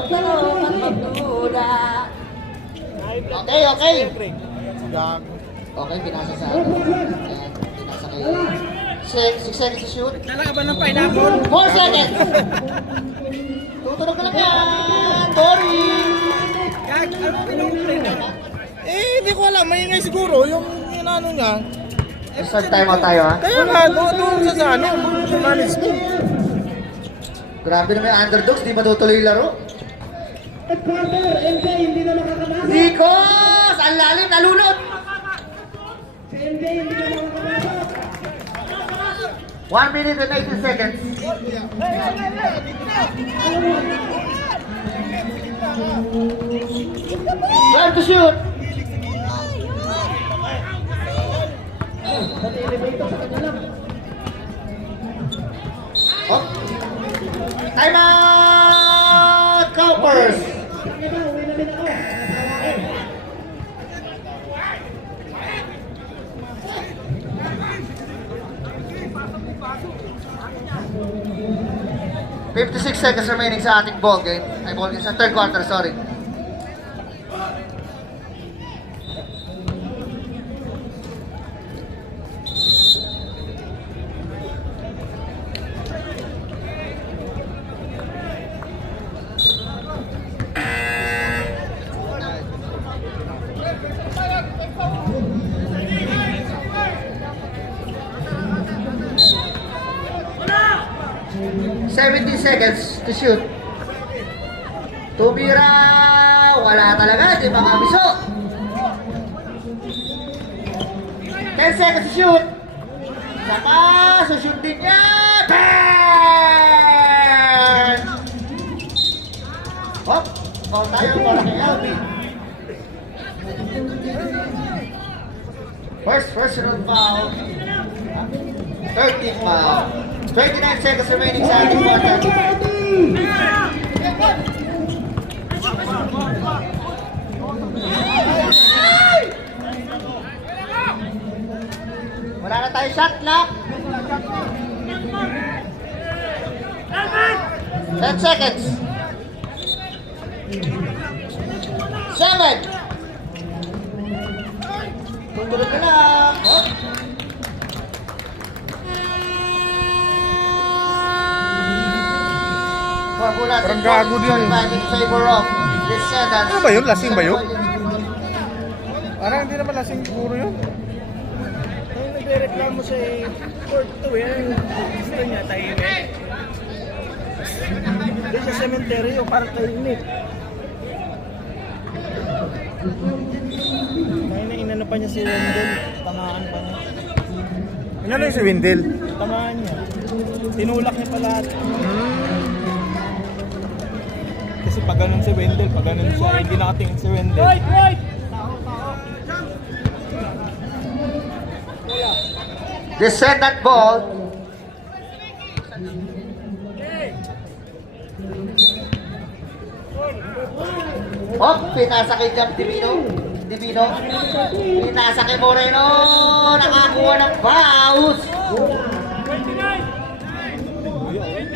Huwag ka naman magduda. Okay, okay. Okay, pinasa sa akin. Ayan, pinasa kayo. 6 seconds to shoot. Nalaban ng pineapple. 4 seconds. Tutunog ka lang yan. Dory. Kag, ano pinag-play na? Hindi ko alam. May ingay siguro. Yung ano niya. Start time out tayo, ha? Kaya nga, doon sa ano. Sa management. Grabe naman yung underdogs. Di matutuloy yung laro. At quarter, MJ hindi na makakapasok. Nikos! Ang lalim, nalulot! Si MJ hindi na makakapasok. 1 minute and 18 seconds. Time to shoot! Pati elevator sa kanya lang. Oh. Time out! Cowpers! Sige ba, uwi na din ako. 56 seconds remaining sa ating ball game. Ay, ball game sa third quarter, sorry. Seventeen seconds to shoot. Tumira, wala talaga, di makabiso. 10 seconds to shoot. Saka, sushoot din niya. Bang! Hop, ball tayo para kay Alvin. First personal foul. 13 foul. 29 seconds remaining sa ating quarter. Wala na tayo shot clock. 10 seconds. 7. Tunggulo ka lang. Oh. Parang gago din yun. In favor of Descendants. Ano ba yun? Lasing ba yun? Parang hindi naman lasing siguro yun. Yung nagre-reklamo sa court 2 eh. Gusto niya tahimik. Hindi sa cemetery o parang tahimik. May inano pa niya si Wendell. Tamaan pa niya. Ano yung si Wendell? Tamaan niya. Tinulak niya pala. Kasi pag ganun si Wendell, pag ganun siya, hindi nakatingin si Wendell. Right! Descendant ball. Oh, pinasa kay Jam Divino. Pinasa kay Moreno. Nakakuha ng fouls.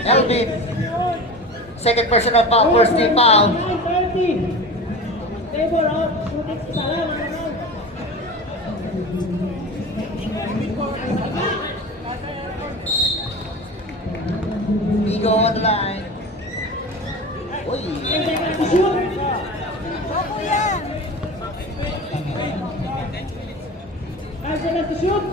Elvin. Second personal foul, first team foul. Table out, shooting sa lang. Bigo on the line. Uy. Arsenal to shoot.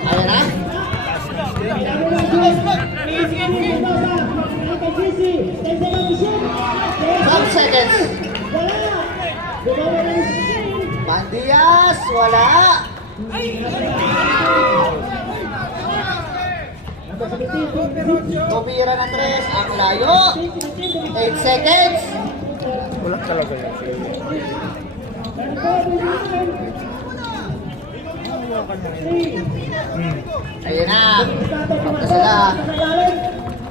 Ayan na. 12 seconds. Mandias, wala. Tumira na 3, ang layo. 8 seconds. Wala talaga yun. Ayun na. Pagkasa na.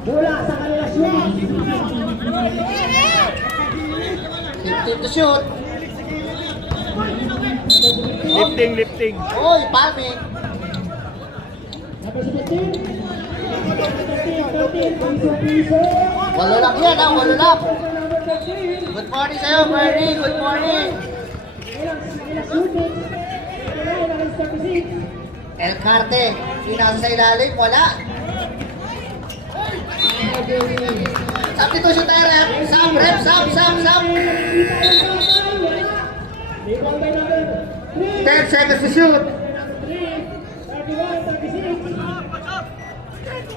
Mula sa kanila shoot. 15 to shoot. Lifting. Oy, palming. Number 17. 13, Walo lang yan, ha? Walo lang. number 13. Good morning sa'yo, Bernie. Good morning. Ilang shooters. Ilang 36. El Carte, pinasa sa ilalim, wala. Substitution tayo, rep. Sub, rep, sub. 10 seconds to shoot.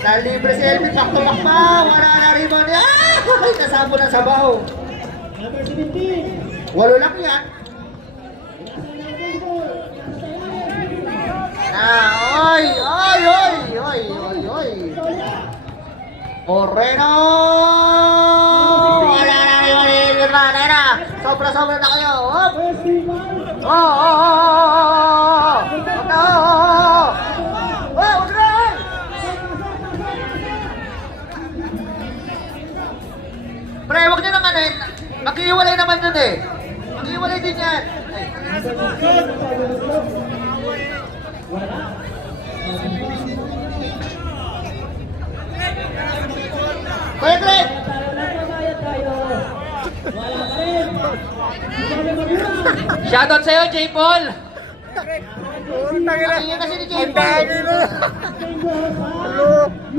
Nalibre si Elvin, back-to-back pa. Wala na rebound niya. Ay, nasabo ng sabaw. Number 17. Walo lang yan. Oy. Moreno! Wala na rebound na. Sobra-sobra na kayo. Hop! Pre, huwag nyo naman eh. Mag-iwalay naman yun eh. Mag-iwalay din yan. Kuya Greg! Shoutout sa'yo, J. Paul! Nakingin kasi ni J. Paul.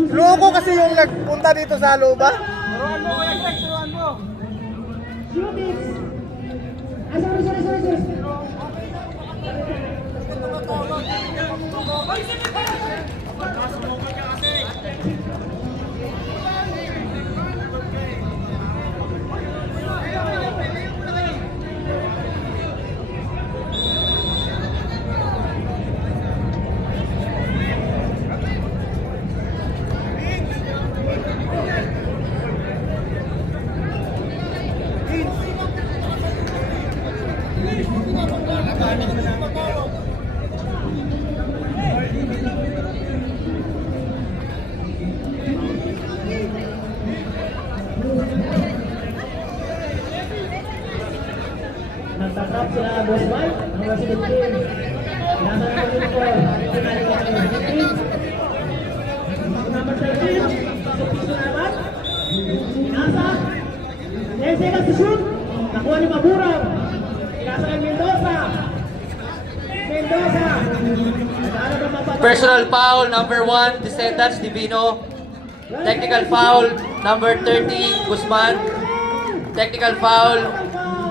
Loko kasi yung nagpunta dito sa Aluba. Shootings. Sorry. Nagtatrap sila Boss Mike, number 17. Number 13. Number 13. Supiso naman. Nasa. 10 seconds to shoot. Nakuha ni Maburang. Nasa kay Mendoza. Personal foul, number 1, Descendants, Divino. Technical foul, number 30, Guzman. Technical foul,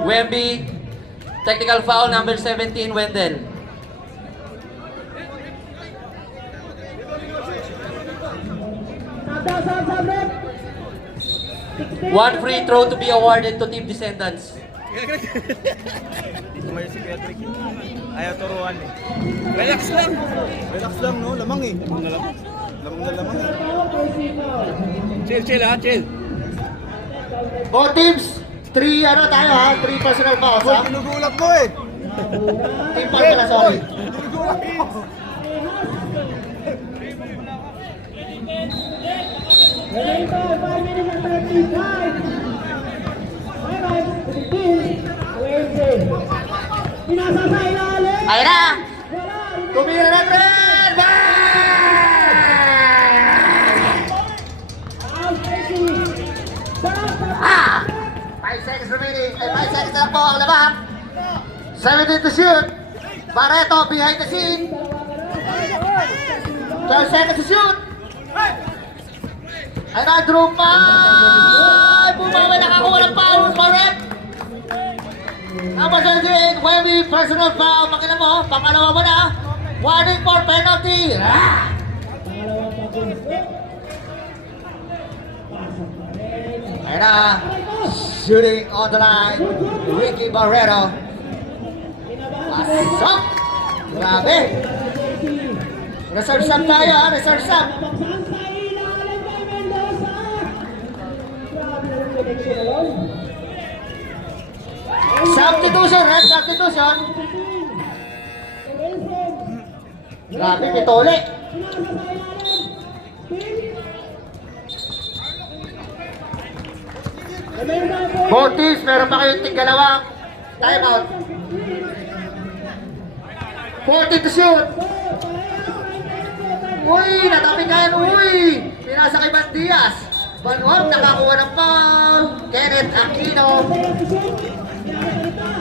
Wemby. Technical foul, number 17, Wendell. One free throw to be awarded to Team Descendants. Tumayo si Kuya Tricky. Ayaw turuan eh. Relax lang no, lamang eh. Lamang eh. Chill ha, chill. Both teams, 3 tayo ha, 3 personal fouls ha. Pinugulat mo eh. Team foul pala, sorry. Pinugulat mo. Ito, 5 minutes and 35. Wednesday. Pinasa sa ilalim. Ayun na! Tumira na Trent! Ah! 5 seconds remaining. 5 seconds na po ang labang. 17 to shoot. Barreto behind the scene. 12 seconds to shoot. Ay na, Drew pa! Bumawa nakakuha ng foul for it. Number 17, Webby, personal foul. Pakita mo, pangalawa mo na. Warning for penalty. Ah! Ayun na, shooting on the line, Ricky Barreto. Pasok! Grabe! Reserve sub tayo ha, reserve sub. Substitution, red substitution. Grabe, pitole. Both teams, meron pa kayong tig-dalawang timeout. 40 to shoot. Uy, natapin ka yan, uy! Pinasa kay Bandias. Banwag, nakakuha ng foul. Kenneth Aquino.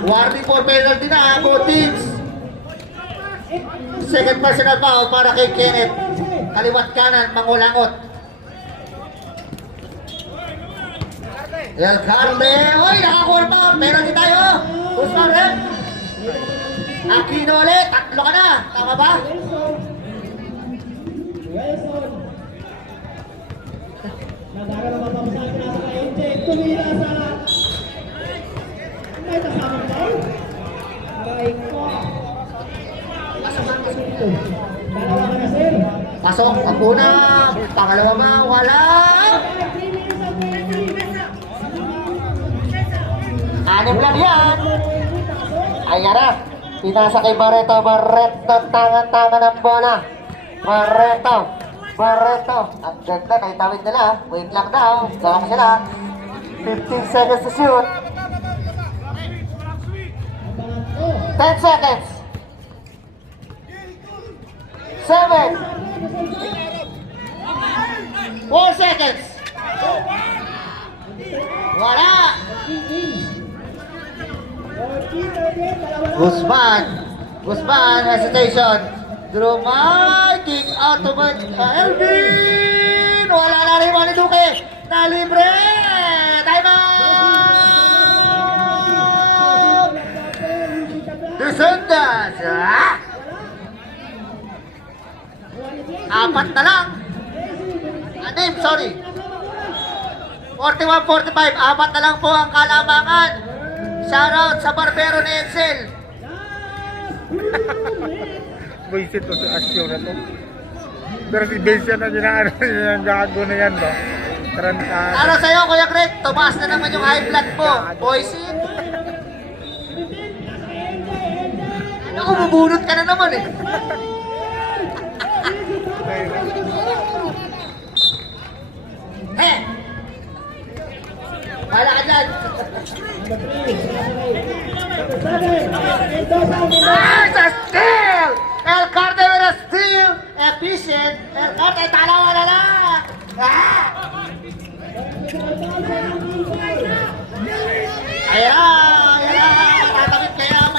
Warning for penalty na, both teams. Second personal foul para kay Kenneth. Kaliwat kanan, mangulangot. El Carme. Uy, nakakuha ng foul. Penalty tayo. Guzman rep. Aquino ulit. Tatlo ka na. Tama ba? Nagara naman pa sa akin nasa KMJ. Tumira sa... May kasamang foul? Aray ko. Kasamang kasunto. Dalawa ka na, sir. Pasok. Ang una. Pangalawa ma. Wala. Anim lang yan. Ayan na. Pinasa kay Barreto. Barreto. Tangan-tangan ng bola. Barreto. Barreto. Ang ganda. Naitawid nila. Wait lang daw. Gawang sila. 15 seconds to shoot. 10 seconds. 7. 4 seconds. Wala. Guzman. Guzman, hesitation. Drumay, kick out to Elvin. Wala na rin ni Duque. Na libre. Time out. Descendants. Apat na lang. Anim, sorry. 41-45. Apat na lang po ang kalamangan. Shoutout sa barbero ni Edsel. Buisit to sa asyo na to. Pero si Benson na ginaano niya yung gago na yan ba? Ano sa'yo, Kuya Greg? Tumaas na naman yung high blood mo. Buisit. Ano, bubunot ka na naman eh. Wala ka dyan. There's a steal! El Carte with a steal! Efficient! El Carte, talawa na lang! Ayan na! Ayan na! Tatamit kaya mo!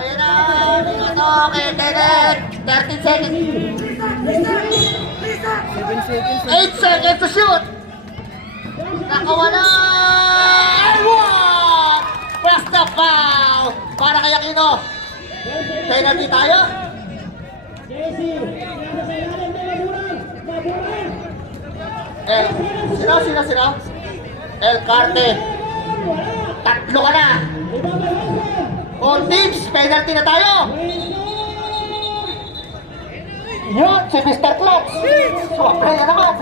Ayan na! Ito, okay, Kenneth! 13 seconds! 8 seconds to shoot! Nakawala! One! Press the foul! Para kay Aquino. Penalty tayo? Sino? El Carte. Tatlo ka na. All teams, penalty na tayo. Yun, si Mr. Clutch. Swapre na naman.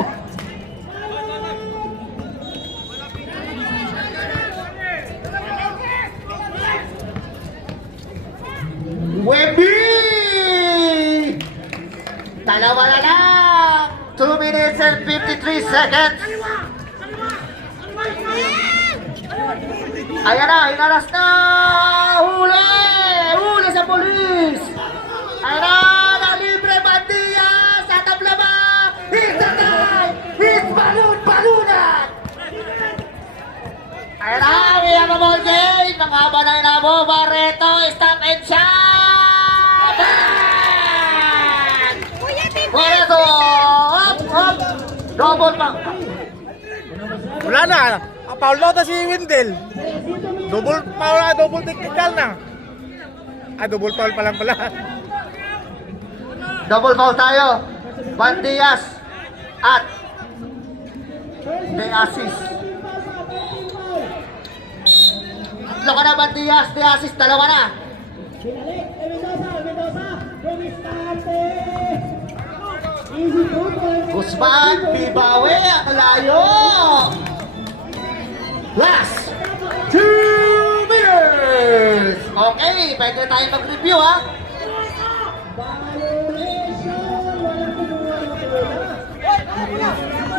Wemby! Dalawa na lang! 2 minutes and 53 seconds! Ayan na, hinaras na! Huli! Huli sa polis! Ayan na! Nalibre Bandias! Sa tabla ba? Hit the time! Hit balon-balonan! Ayan na! We have a ball game! Ang haba na inabo! Barreto! Stop and shot! Barreto! Up! Up! Double pa! Wala na. Foul na si Wendell. Double foul na, double technical na. Double foul pa lang pala. Double foul tayo. Bandias at De Asis. Tatlo ka na, Bandias. De Asis, dalawa na. Guzman, Bibawe, ang layo. Last 2 minutes. Okay, pwede tayo mag-review ha.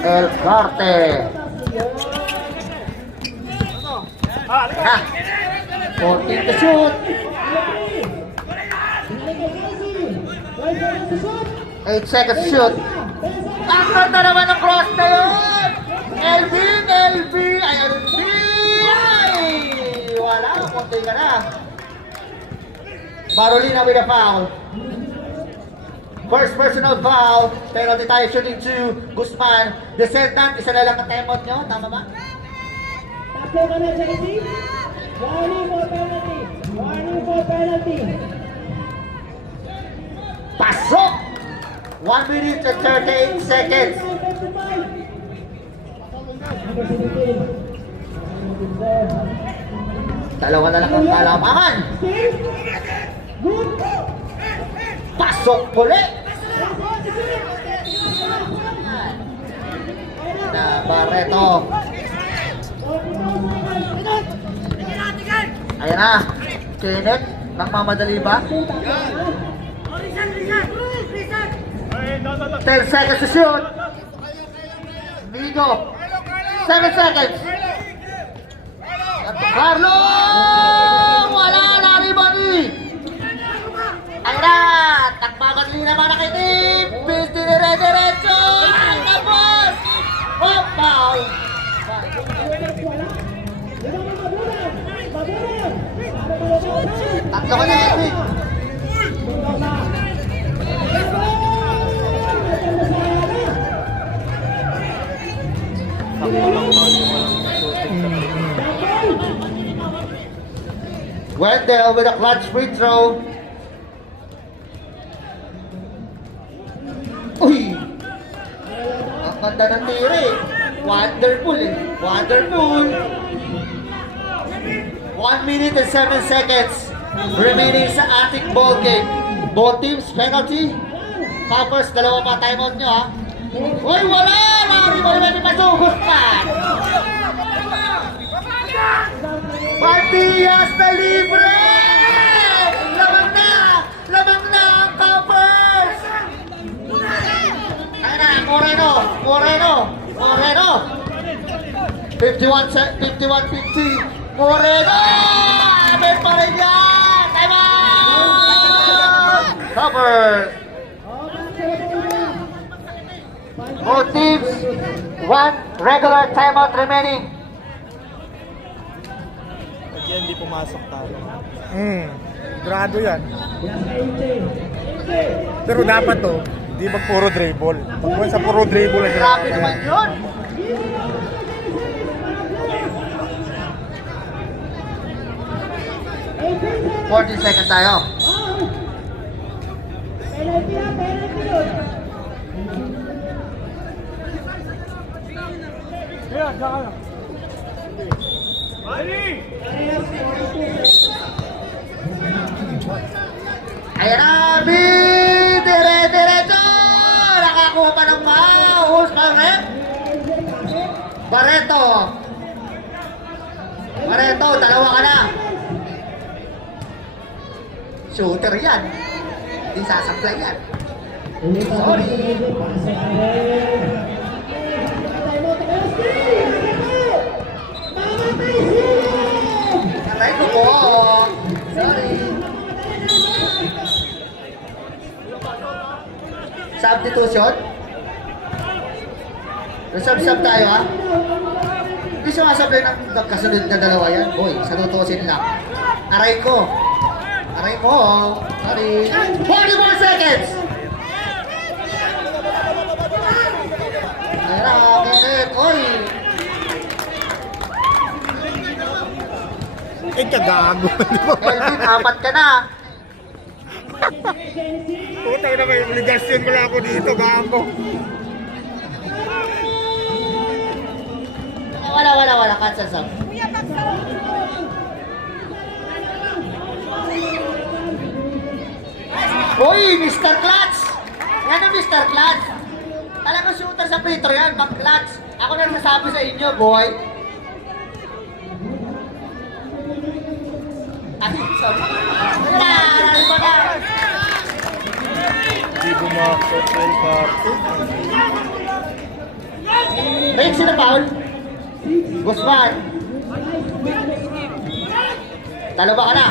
El Carte. Ha! 14 to shoot. 8 seconds to shoot. Ang ganda naman ng cross na yun! Elvin! Ay, wala, konti ka na. Barolina with a foul. First personal foul. Penalty tayo shooting 2. Guzman. Descendant, isa na lang ang temot nyo. Tama ba? Tatlo ka na, JC. Warning for penalty. Warning for penalty. Pasok! 1 minute and 38 seconds. Dalawa na lang ang kalamangan. Good. Pasok muli! Na Barreto. Ayan na. Kenneth, nagmamadali ba? 10 seconds to shoot. Migo. 7 seconds. Carlo! Wala na, Ribani! Ayan na! Nagmamadali naman ang itim! Bis dire-diretso! Ang tapos! Oh, foul! Tatlo ka na, Edwin! Wendell with a clutch free throw. Uy! Ang ganda ng tira eh. Wonderful eh. Wonderful! 1 minute and 7 seconds remaining sa ating ball game. Both teams penalty. Poppers, dalawa pa timeout nyo ha. Uy, wala! Lari mo naman ipasugos pa! Matias na libre! Lamang na! Lamang na ang Poppers! Kaya na, Moreno! 51-50. Moreno! Amin pa rin yan! Time out! Poppers! Both teams, 1 regular timeout remaining. Yan, hindi pumasok tayo. Grado yan. Pero dapat to, hindi mag puro dribble. Pag sa puro dribble na Grabe naman yun. Penalty 40 seconds tayo. Penalty na, penalty yun. Ayan na, dire-diretso! Nakakuha pa ng mouse, Barret! Barreto, dalawa ka na. Shooter yan. Hindi sasaklay yan. Sorry. Aray ko po. Sorry. Substitution? Sub tayo ha? Hindi sumasablay ng kasunod na dalawa yan. Boy, salutusin lang. Aray ko. Sorry. 40 more seconds! Ayan na, Kenneth. Oy! Kagago. Elvin, 4 ka na. Putay na may obligasyon ko lang ako dito, gago. Wala. Cancel sub. Uy, Mr. Clutch! Yan ang Mr. Clutch. Talagang shooter sa free throw yan, pag-clutch. Ako na nasasabi sa inyo, boy. Ay, sorry. Wala pa na. Hindi bumakot yung party. May sino foul? Guzman. Dalawa ka na.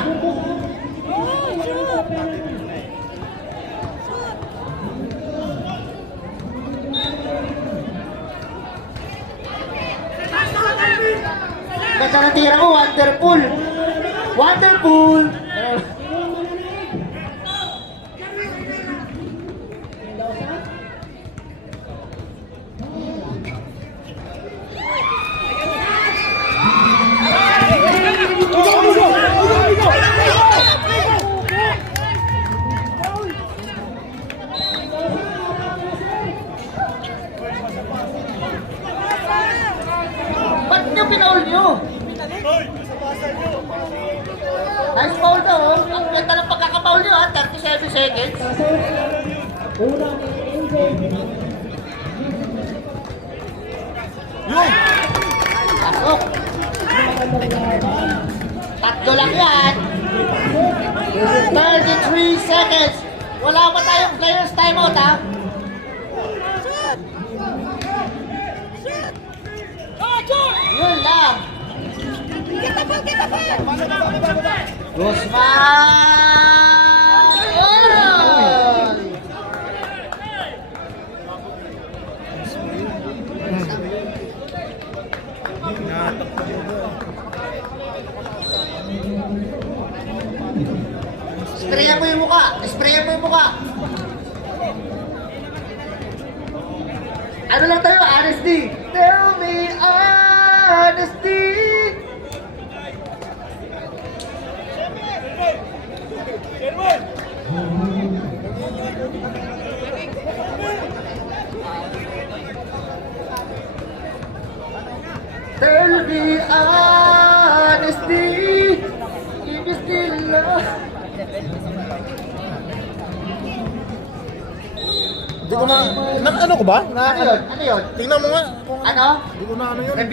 Ganda ng tira mo, wonderful. Wonderful. Ba't niyo pinaul niyo? Nice foul daw, oh. Ang ganda ng pagkakapaul niyo, ha? 37 seconds. Una ni NJ. Pasok. Tatlo lang yan. 33 seconds. Wala pa tayong players timeout, ha? Yun lang. Guzman! Yun! Sprayan mo yung mukha. Sprayan mo yung mukha. Ano lang tayo? Honesty. Tell me honesty. Tell me honesty. If you still love. Hindi ko na ano ko ba? Ano yun? Ano yun? Tingnan mo nga. Ano? Hindi ko na ano yun.